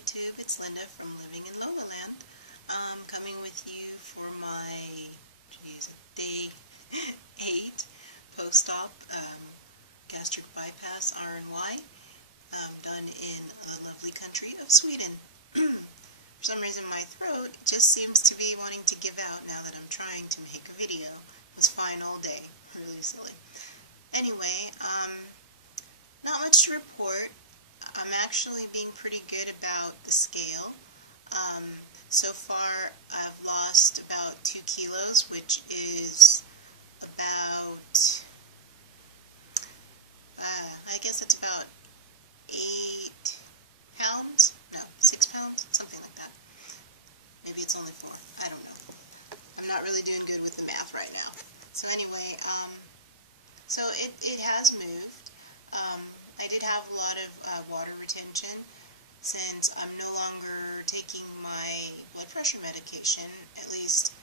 YouTube, it's Linda from Living in Lolaland. Coming with you for my, day 8 post-op gastric bypass RNY done in the lovely country of Sweden. For some reason my throat just seems to be wanting to give out now that I'm trying to make a video. It was fine all day. Really silly. Anyway, not much to report. I'm actually being pretty good about the scale. So far I've lost about 2 kilos, which is about, I guess it's about 8 pounds? No, 6 pounds? Something like that. Maybe it's only 4. I don't know. I'm not really doing good with the math right now. So anyway, so it has moved. I did have a lot of water retention since I'm no longer taking my blood pressure medication. At least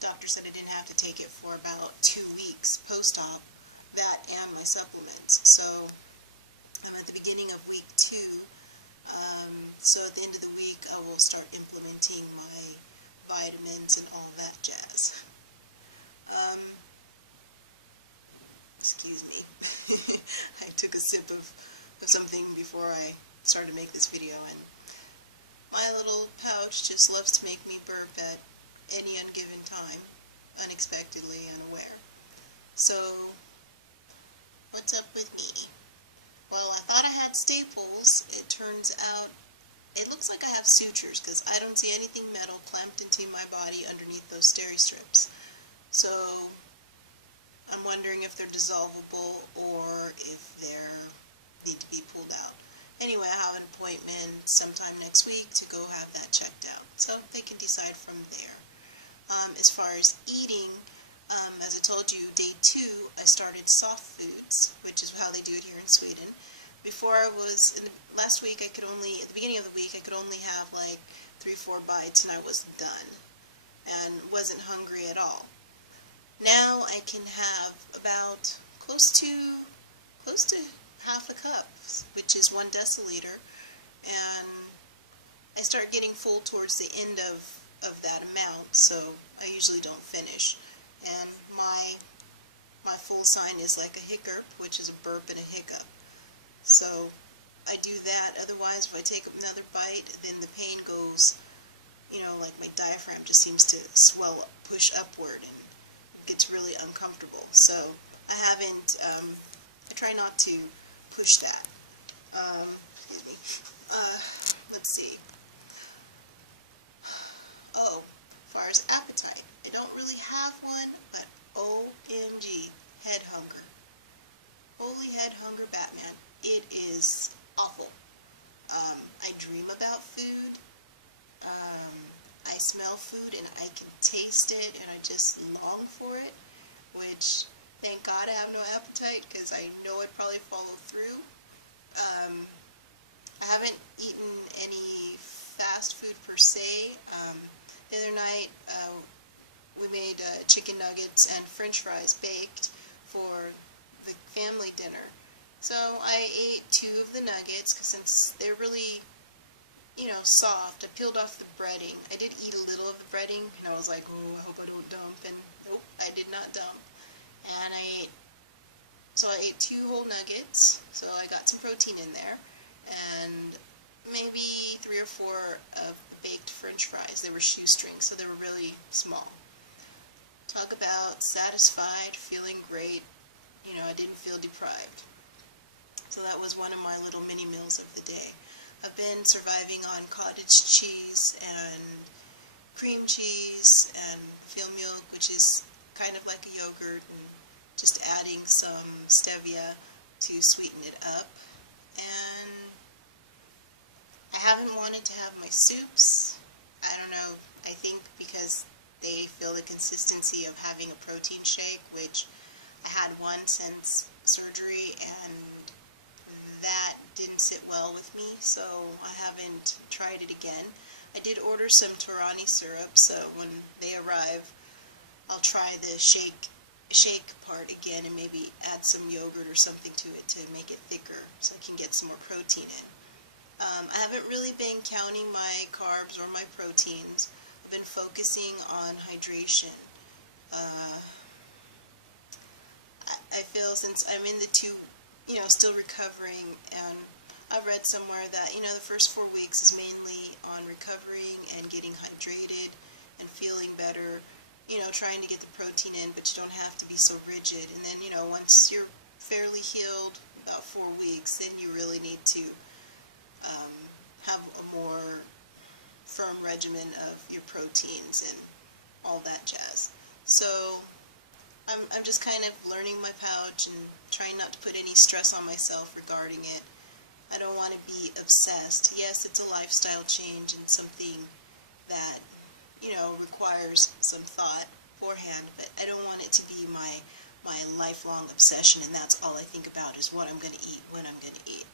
doctor said I didn't have to take it for about 2 weeks post-op, that and my supplements. So I'm at the beginning of week 2. So at the end of the week I will start implementing my vitamins and all that jazz. Excuse me. I took a sip of something before I started to make this video, and my little pouch just loves to make me burp at any ungiven time, unexpectedly unaware. So, what's up with me? Well, I thought I had staples. It turns out it looks like I have sutures because I don't see anything metal clamped into my body underneath those steri strips. So I'm wondering if they're dissolvable or if they need to be pulled out. Anyway, I have an appointment sometime next week to go have that checked out, so they can decide from there. As far as eating, as I told you, day 2 I started soft foods, which is how they do it here in Sweden. Before last week at the beginning of the week I could only have like 3-4 bites and I was done and wasn't hungry at all. Now I can have about close to half a cup, which is 1 deciliter, and I start getting full towards the end of that amount, so I usually don't finish. And my full sign is like a hiccup, which is a burp and a hiccup. So I do that. Otherwise, if I take another bite, then the pain goes, like my diaphragm just seems to swell up, push upward, and gets really uncomfortable. So I haven't, I try not to push that. Excuse me. Let's see. Oh, as far as appetite, I don't really have one, but OMG, head hunger. Holy head hunger, Batman. It is awful. I dream about food. I smell food and I can taste it and I just long for it, which thank God I have no appetite because I know I'd probably follow through. I haven't eaten any fast food per se. The other night we made chicken nuggets and french fries baked for the family dinner. So I ate 2 of the nuggets because since they're really soft. I peeled off the breading. I did eat a little of the breading, and I was like, oh, I hope I don't dump, and nope, I did not dump. And I ate 2 whole nuggets, so I got some protein in there, and maybe 3 or 4 of the baked french fries. They were shoestrings, so they were really small. Talk about satisfied, feeling great. I didn't feel deprived. So that was one of my little mini meals of the day. I've been surviving on cottage cheese and cream cheese and veal milk, which is kind of like a yogurt, and just adding some stevia to sweeten it up. And I haven't wanted to have my soups. I don't know, I think because they feel the consistency of having a protein shake, which I had one since surgery, and that didn't sit well with me, so I haven't tried it again. I did order some Torani syrup, so when they arrive, I'll try the shake part again and maybe add some yogurt or something to it to make it thicker so I can get some more protein in. I haven't haven't really been counting my carbs or my proteins. I've been focusing on hydration. I feel since I'm in the still recovering, and I read somewhere that, the first 4 weeks is mainly on recovering and getting hydrated and feeling better, trying to get the protein in, but you don't have to be so rigid. And then, once you're fairly healed, about 4 weeks, then you really need to have a more firm regimen of your proteins and all that jazz. So I'm just kind of learning my pouch and trying not to put any stress on myself regarding it. I don't want to be obsessed. Yes, it's a lifestyle change and something that, requires some thought beforehand, but I don't want it to be my lifelong obsession, and that's all I think about is what I'm going to eat, when I'm going to eat.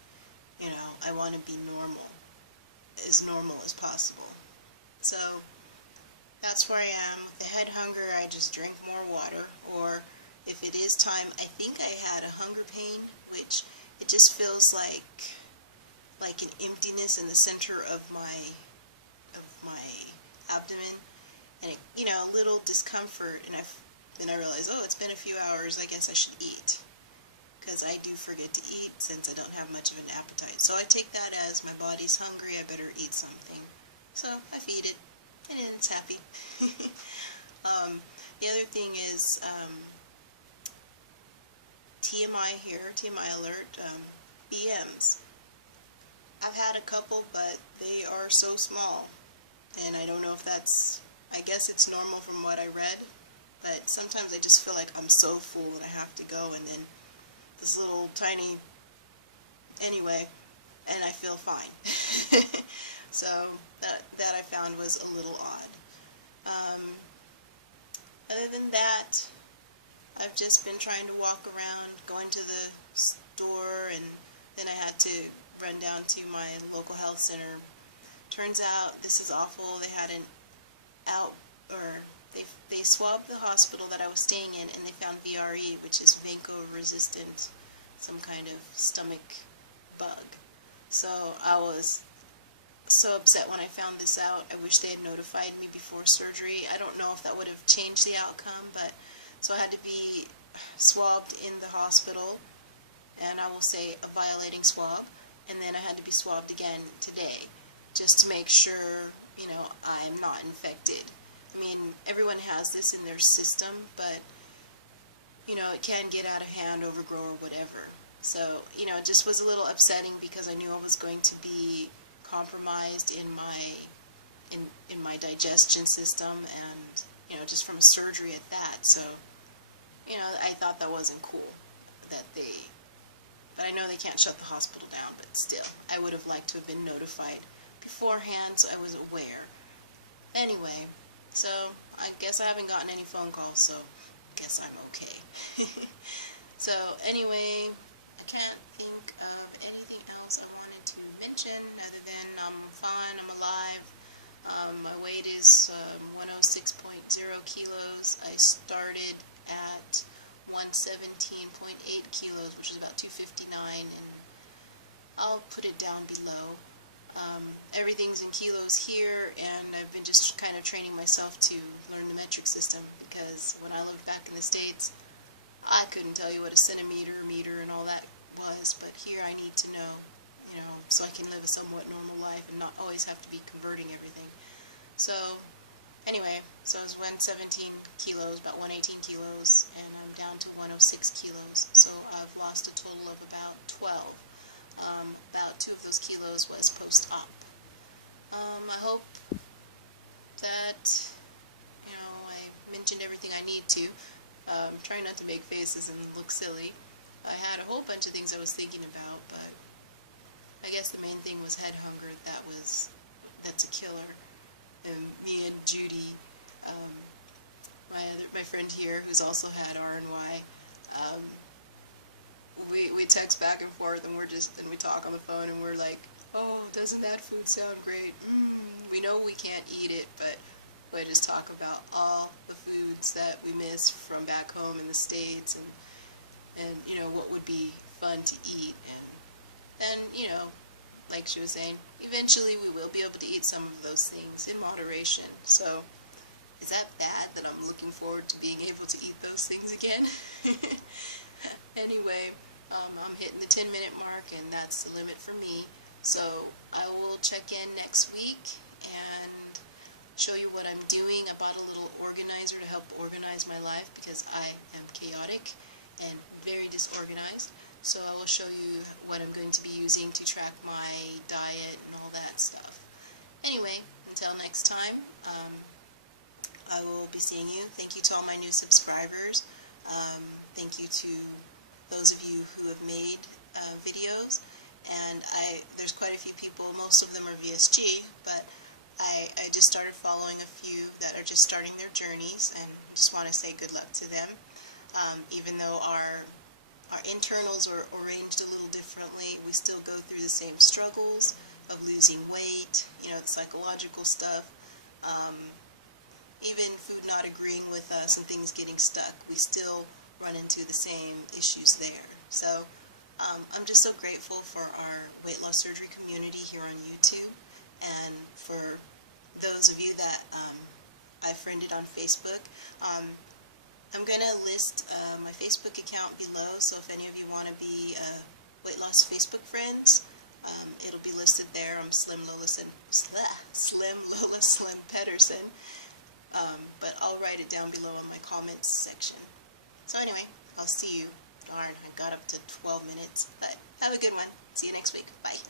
I want to be normal as possible. So that's where I am. With the head hunger, I just drink more water, or if it is time, I think I had a hunger pain, which it just feels like an emptiness in the center of my abdomen, and a little discomfort, and then I realize, oh, it's been a few hours, I guess I should eat, because I do forget to eat since I don't have much of an appetite. So I take that as my body's hungry, I better eat something. So I feed it, and it's happy. The other thing is TMI here, TMI alert, BMs. I've had a couple, but they are so small, and I don't know if I guess it's normal from what I read, but sometimes I just feel like I'm so full and I have to go, and then this little tiny, anyway, and I feel fine. So that I found was a little odd. Other than that, I've just been trying to walk around, going to the store, and then I had to run down to my local health center. Turns out this is awful. They had they swabbed the hospital that I was staying in, and they found VRE, which is vancomycin-resistant, some kind of stomach bug. So I was so upset when I found this out. I wish they had notified me before surgery. I don't know if that would have changed the outcome, but so I had to be swabbed in the hospital, and I will say a violating swab, and then I had to be swabbed again today, just to make sure, I'm not infected. I mean, everyone has this in their system, but, it can get out of hand, overgrow, or whatever. So, it just was a little upsetting because I knew I was going to be compromised in my digestion system, and, just from a surgery at that. So, I thought that wasn't cool, but I know they can't shut the hospital down, but still, I would have liked to have been notified beforehand so I was aware. Anyway, so I guess I haven't gotten any phone calls, so I guess I'm okay. So anyway, I can't think of anything else I wanted to mention other than I'm fine, I'm alive. My weight is 106.0 kilos. I started at 117.8 kilos, which is about 259, and I'll put it down below. Everything's in kilos here, and I've been just kind of training myself to learn the metric system, because when I looked back in the States, I couldn't tell you what a centimeter, meter, and all that was, but here I need to know, so I can live a somewhat normal life and not always have to be converting everything. So anyway, so I was 117 kilos, about 118 kilos, and I'm down to 106 kilos, so I've lost a total of about 12. About 2 of those kilos was post-op. I hope that, I mentioned everything I need to. Try not to make faces and look silly. I had a whole bunch of things I was thinking about, but I guess the main thing was head hunger. That's a killer. And me and Judy, my friend here, who's also had RNY, we text back and forth, and we talk on the phone, and we're like, oh, doesn't that food sound great? We know we can't eat it, but we just talk about all the foods that we miss from back home in the States, and what would be fun to eat. And then, like she was saying, eventually we will be able to eat some of those things in moderation. So, is that bad that I'm looking forward to being able to eat those things again? Anyway, I'm hitting the 10-minute mark, and that's the limit for me. So I will check in next week and show you what I'm doing. I bought a little organizer to help organize my life because I am chaotic and very disorganized. So I will show you what I'm going to be using to track my diet and all that stuff. Anyway, until next time, I will be seeing you. Thank you to all my new subscribers. Thank you to those of you who have made videos. And there's quite a few people, most of them are VSG, but I just started following a few that are just starting their journeys, and just want to say good luck to them. Even though our internals are arranged a little differently, we still go through the same struggles of losing weight, you know, the psychological stuff. Even food not agreeing with us and things getting stuck, we still run into the same issues there. So I'm just so grateful for our weight loss surgery community here on YouTube, and for those of you that I friended on Facebook. I'm going to list my Facebook account below, so if any of you want to be weight loss Facebook friends, it'll be listed there. I'm Slim Lola Slim Pedersen. But I'll write it down below in my comments section. So anyway, I'll see you. Darn, I got up to 12 minutes, but have a good one. See you next week. Bye.